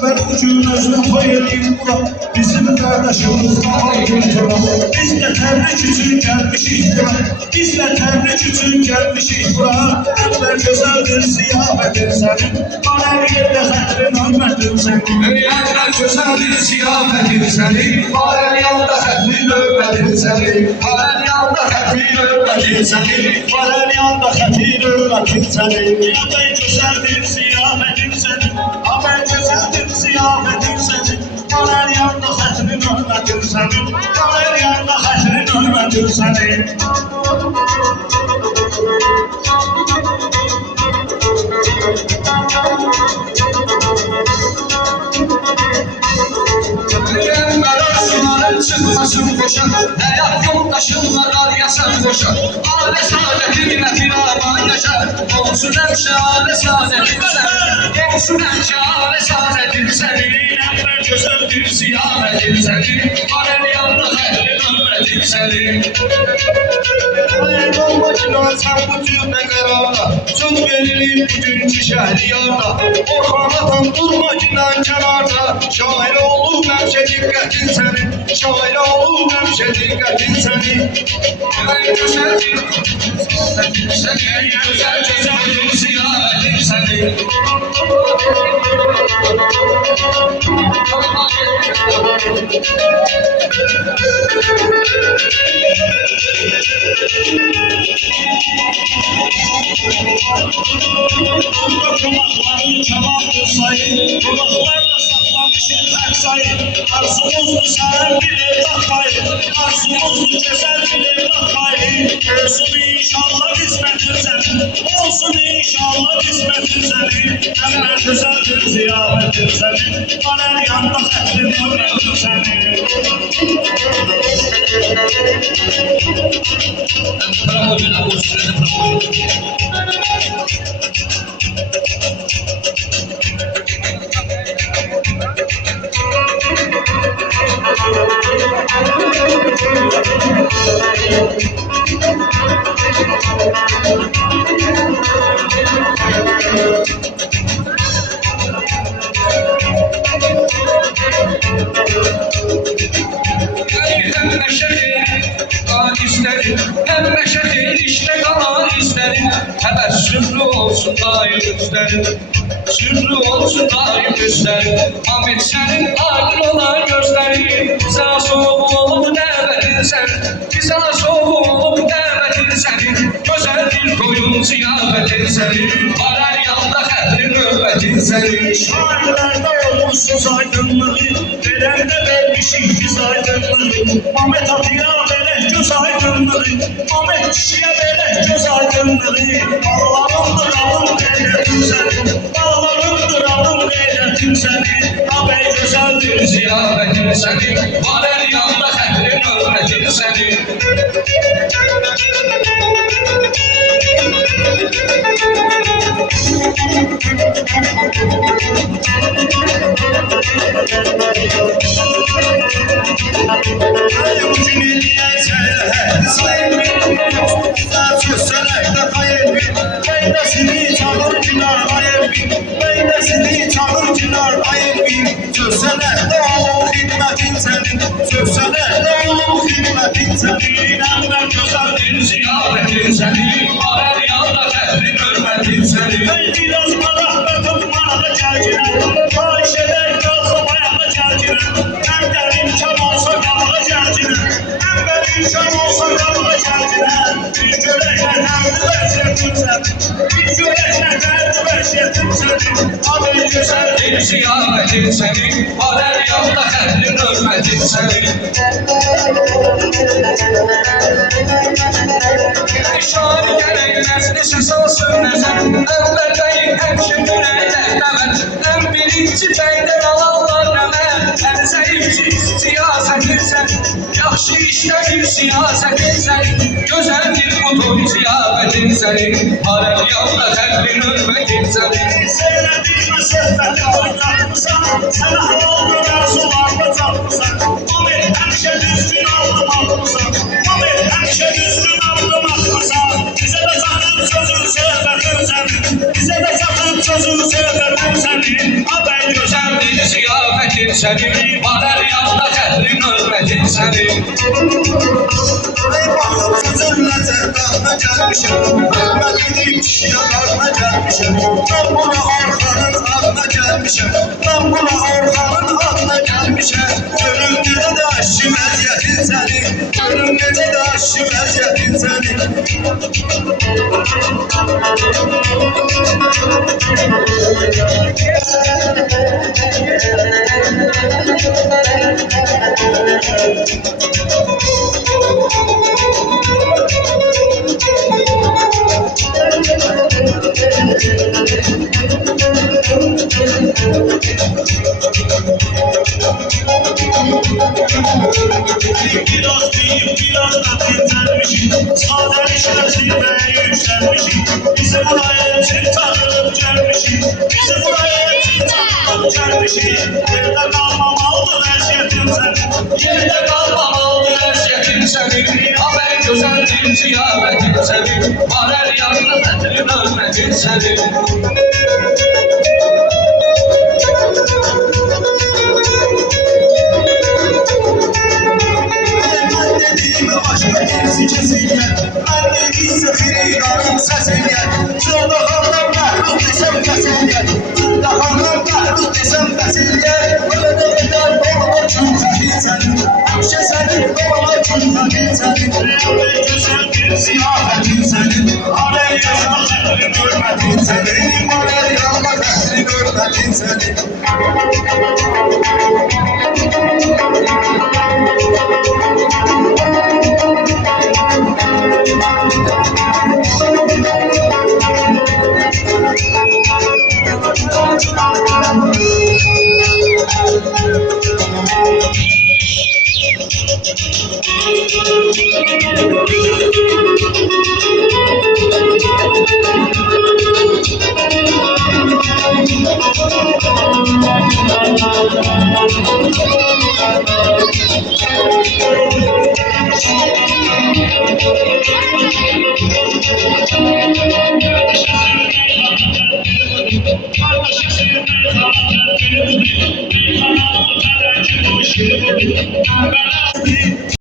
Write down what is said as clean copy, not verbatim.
Əkbər ucun özünə toy eləyib bura, bizim qardaşımız Amal Gültura. Biz də təbrik üçün gəlmişik bura, biz də təbrik üçün gəlmişik bura. Əkbər gözəldir, ziyafətin sənin, aləm yerdə xətrin hörmətin sənin. Əkbər gözəldir, ziyafətin sənin, aləm yanda xətrin hörmətin sənin. Aləm yanda xətrin hörmətin sənin, aləm yanda xətrin hörmətin sənin. Əkbər gözəldir, ziyafətin sənin, aləm gözəldir, ziyafətin sənin. Aləm yanda xətrin hörmətin sənin, aləm yanda xətrin hörmətin sənin. Çıkmasın boşa, həyat yoldaşınla qar yasan boşa. Alə saadətinlə firavan yaşa, olsun həmşə alə saadətin sənin. Olsun həmşə alə saadətin sənin. Əkbər gözəldir, ziyafətin sənin, aləm yanda xətrin hörmətin sənin. Ayın olmakinan sən bu cürdə qərara, çox verilir bugünkü şəhriyarda. Orxan atan durmakinan kənarda, şair olub həmşə diqqətin sənin, şair olub həmşə diqqətin sənin. Ey gözəldir, ziyafətin sənin, gözəldir, ziyafətin sənin. Çomakların çamaklı sayı, çomaklarla saklamışın hak sayı. Arzumuzdur sen bir evlat payı, arzumuzdur güzel bir evlat payı. Olsun inşallah kısmetin senin, olsun inşallah kısmetin senin. Əkbər güzeldir, ziyafetin senin, alem yanda xətrin hörmətin senin. Promoviona, ustrzelę promoviona. Hem meşedir işte kalan izlerim. Hemen sürrü olsun daim üstlerim, sürrü olsun daim üstlerim. Ahmet senin aydın olan gözlerin, bize soğuk olup dəvətin senin, bize soğuk olup dəvətin senin. Güzeldir koyun ziyafetin senin, alem yanda xətrin hörmətin senin. Şairlerde olmuşsuz aydınlığı, verende vermişik biz aydınlığı. Ahmet Atı'ya verek göz aydınlığı, Ahmet kişiye verek göz aydınlığı. Bağlarımdır alım gayretim senin, bağlarımdır alım gayretim senin. Ağabey güzeldir Ziyafetin senin, alem yanda xətrin hörmətin senin. Ay ucun ediyen seyre sayın, sözselekte kayın. Beydesini çağır cinar ayın, beydesini çağır cinar ayın. Sözselekte olur hikmetin senin, sözselekte olur hikmetin senin. Əkbər gözəldir, Ziyafetin senin, alem yanda xətrin hörmətin senin. ey biraz maraqda tutmağa gəlginə, xahiş edək qalxmayağa gəlginə. Əkbər imkan olsa qabağa gəlginə, Əkbər imkan olsa qabağa gəlginə. Bir görək nə dərdi vəziyyətin sənin, bir görək nə dərdi vəziyyətin sənin. Ağabey gözəldir, Ziyafetin senin, alem yanda xətrin hörmətin senin. Şair gerekmez ses olsun ezen, Əkbər bəyin həmşə günəydə dəvət. Ən birinci bəydən alanlar nəmər, ən zəifçi siyasətin sən, yaxşı işlədir siyasətin sən. Gözəldir budur ziyafətin sənin, aləm yanda xətrin hörmətin sənin. seyredilmə söhbəti oynatmısan, sənə halda arzularla çatmısan. Ahmet həmşə düzgün aldım atmısan, Ahmet həmşə düzgün aldım atmısan. Bizə də çatıb sözün söhbətin sənin, bizə də çatıb sözün söhbətin sənin. Ağabey gözəldir, hörmətin səni, var hər yanda qəhrin hörmətin səni. Ey baxıb sözünlə cəhdana gəlmişəm, hörmət edib kişiyə qarına gəlmişəm. Mən buna Orxanın adına gəlmişəm, mən buna Orxanın adına gəlmişəm. Görüm necə də aşkı vəziyyətin səni, görüm necə də aşkı vəziyyətin səni. Biraz büyük, biraz da tincelmişim. Sadeleşme zirveye yükselmişim. Bizi buraya için tanınıp gelmişim. Bizi buraya için tanınıp gelmişim. Yerde kalmamalı vəziyyətin sənin. Yerdə qalmamalı vəziyyətin səni, haber gözəldir ziyarətin səni, var hər yanda qəhrin hörmətin səni. Mən dediyimi başqa birisi kesillər. Mən dediysə xiridarım səs eləyər. Zırdaxandan məhruz desəm fəs eləyər. Zırdaxandan məhruz desəm fəs eləyər. Ölə də qədər dolama külfətin sənin. Həmişə sənin dolama külfətin sənin. Ey gözəl bir ziyafətin sənin. Arər yanma xətrin hörmətin sənin. Arər yanma xətrin hörmətin sənin.